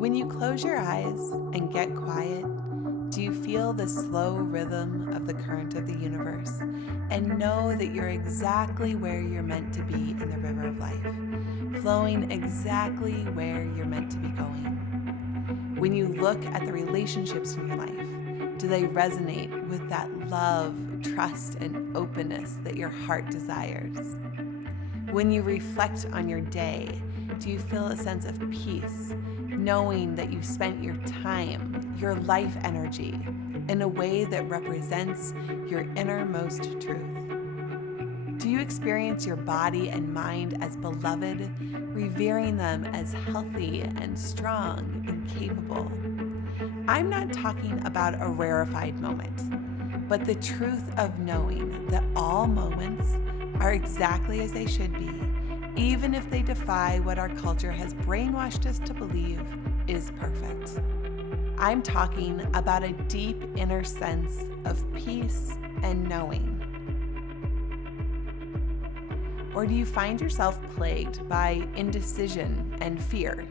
When you close your eyes and get quiet, do you feel the slow rhythm of the current of the universe and know that you're exactly where you're meant to be in the river of life, flowing exactly where you're meant to be going? When you look at the relationships in your life, do they resonate with that love, trust, and openness that your heart desires? When you reflect on your day, do you feel a sense of peace, knowing that you spent your time, your life energy, in a way that represents your innermost truth? Do you experience your body and mind as beloved, revering them as healthy and strong and capable? I'm not talking about a rarefied moment, but the truth of knowing that all moments are exactly as they should be, even if they defy what our culture has brainwashed us to believe is perfect. I'm talking about a deep inner sense of peace and knowing. Or do you find yourself plagued by indecision and fear,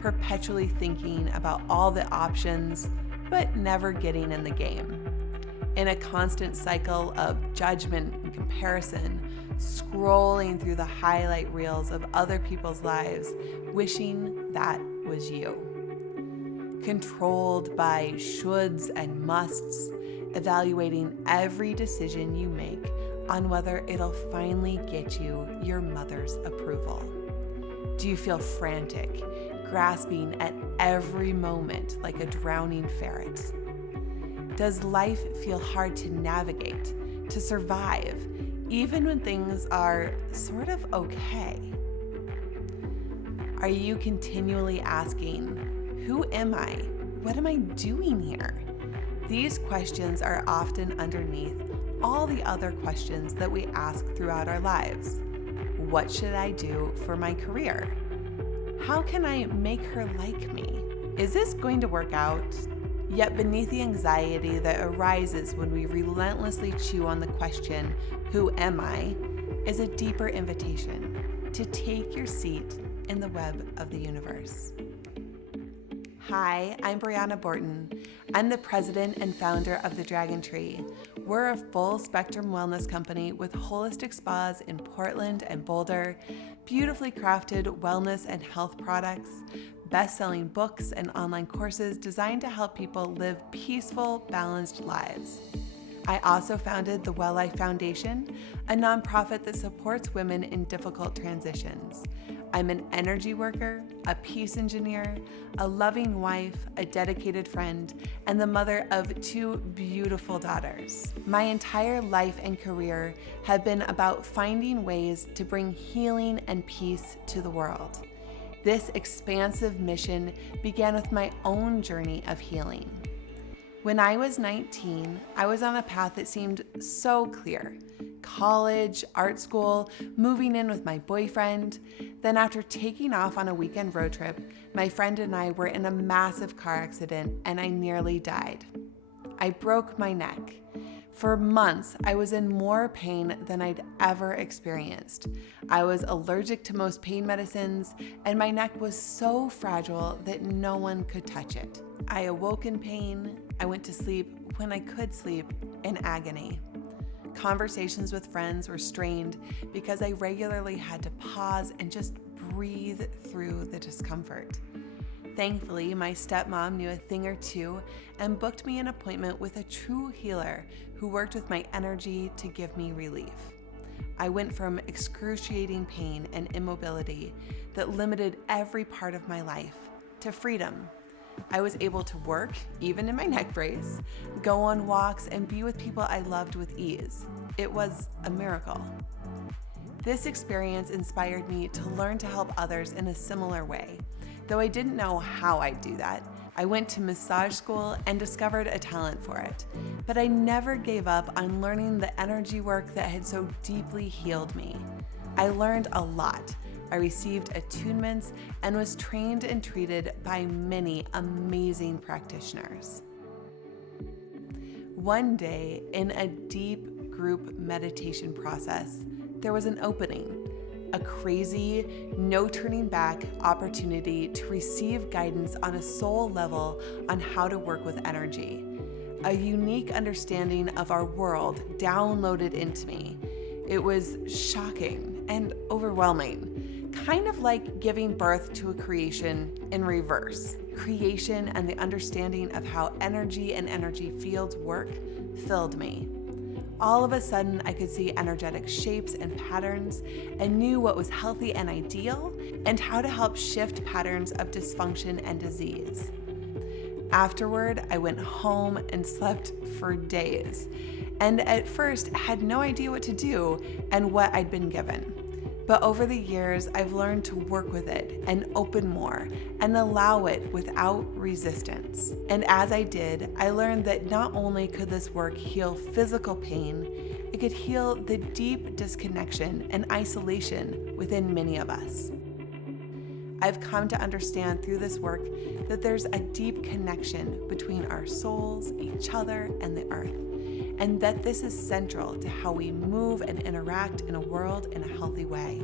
perpetually thinking about all the options, but never getting in the game? In a constant cycle of judgment and comparison, scrolling through the highlight reels of other people's lives, wishing that was you. Controlled by shoulds and musts, evaluating every decision you make on whether it'll finally get you your mother's approval. Do you feel frantic, grasping at every moment like a drowning ferret? Does life feel hard to navigate, to survive, even when things are sort of okay? Are you continually asking, who am I? What am I doing here? These questions are often underneath all the other questions that we ask throughout our lives. What should I do for my career? How can I make her like me? Is this going to work out? Yet beneath the anxiety that arises when we relentlessly chew on the question, who am I, is a deeper invitation to take your seat in the web of the universe. Hi, I'm Briana Borten. I'm the president and founder of The Dragon Tree. We're a full spectrum wellness company with holistic spas in Portland and Boulder, beautifully crafted wellness and health products, best-selling books and online courses designed to help people live peaceful, balanced lives. I also founded the Well Life Foundation, a nonprofit that supports women in difficult transitions. I'm an energy worker, a peace engineer, a loving wife, a dedicated friend, and the mother of 2 beautiful daughters. My entire life and career have been about finding ways to bring healing and peace to the world. This expansive mission began with my own journey of healing. When I was 19, I was on a path that seemed so clear. College, art school, moving in with my boyfriend. Then after taking off on a weekend road trip, my friend and I were in a massive car accident and I nearly died. I broke my neck. For months, I was in more pain than I'd ever experienced. I was allergic to most pain medicines, and my neck was so fragile that no one could touch it. I awoke in pain. I went to sleep when I could sleep in agony. Conversations with friends were strained because I regularly had to pause and just breathe through the discomfort. Thankfully, my stepmom knew a thing or two and booked me an appointment with a true healer who worked with my energy to give me relief. I went from excruciating pain and immobility that limited every part of my life to freedom. I was able to work, even in my neck brace, go on walks, and be with people I loved with ease. It was a miracle. This experience inspired me to learn to help others in a similar way. Though I didn't know how I'd do that, I went to massage school and discovered a talent for it. But I never gave up on learning the energy work that had so deeply healed me. I learned a lot. I received attunements and was trained and treated by many amazing practitioners. One day, in a deep group meditation process, there was an opening. a crazy, no turning back opportunity to receive guidance on a soul level on how to work with energy. A unique understanding of our world downloaded into me. It was shocking and overwhelming, kind of like giving birth to a creation in reverse. Creation and the understanding of how energy and energy fields work filled me. All of a sudden, I could see energetic shapes and patterns and knew what was healthy and ideal and how to help shift patterns of dysfunction and disease. Afterward, I went home and slept for days, and at first had no idea what to do and what I'd been given. But over the years, I've learned to work with it and open more and allow it without resistance. And as I did, I learned that not only could this work heal physical pain, it could heal the deep disconnection and isolation within many of us. I've come to understand through this work that there's a deep connection between our souls, each other, and the earth, and that this is central to how we move and interact in a world in a healthy way.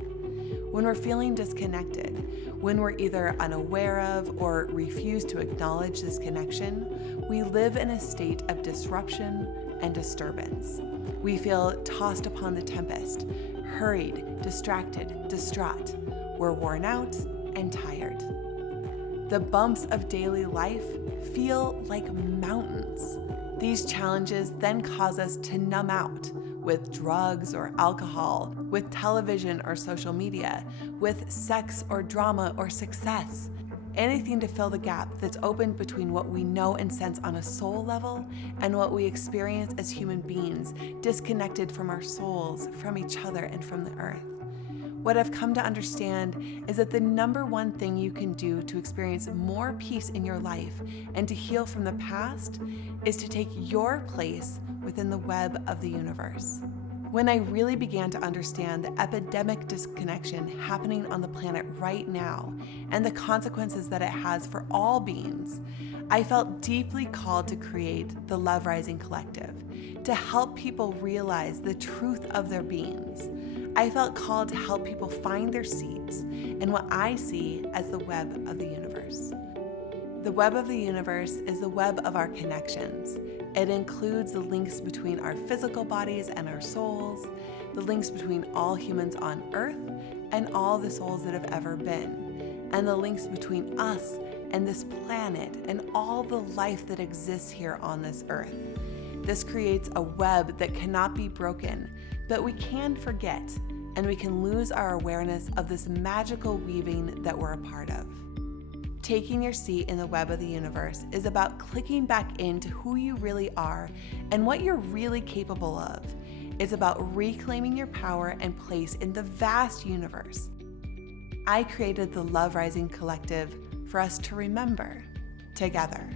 When we're feeling disconnected, when we're either unaware of or refuse to acknowledge this connection, we live in a state of disruption and disturbance. We feel tossed upon the tempest, hurried, distracted, distraught. We're worn out and tired. The bumps of daily life feel like mountains. These challenges then cause us to numb out with drugs or alcohol, with television or social media, with sex or drama or success. Anything to fill the gap that's opened between what we know and sense on a soul level and what we experience as human beings, disconnected from our souls, from each other, and from the earth. What I've come to understand is that the number one thing you can do to experience more peace in your life and to heal from the past is to take your place within the web of the universe. When I really began to understand the epidemic disconnection happening on the planet right now and the consequences that it has for all beings, I felt deeply called to create the Love Rising Collective to help people realize the truth of their beings. I felt called to help people find their seeds in what I see as the web of the universe. The web of the universe is the web of our connections. It includes the links between our physical bodies and our souls, the links between all humans on Earth and all the souls that have ever been, and the links between us and this planet and all the life that exists here on this Earth. This creates a web that cannot be broken, but we can forget, and we can lose our awareness of this magical weaving that we're a part of. Taking your seat in the web of the universe is about clicking back into who you really are and what you're really capable of. It's about reclaiming your power and place in the vast universe. I created the Love Rising Collective for us to remember together.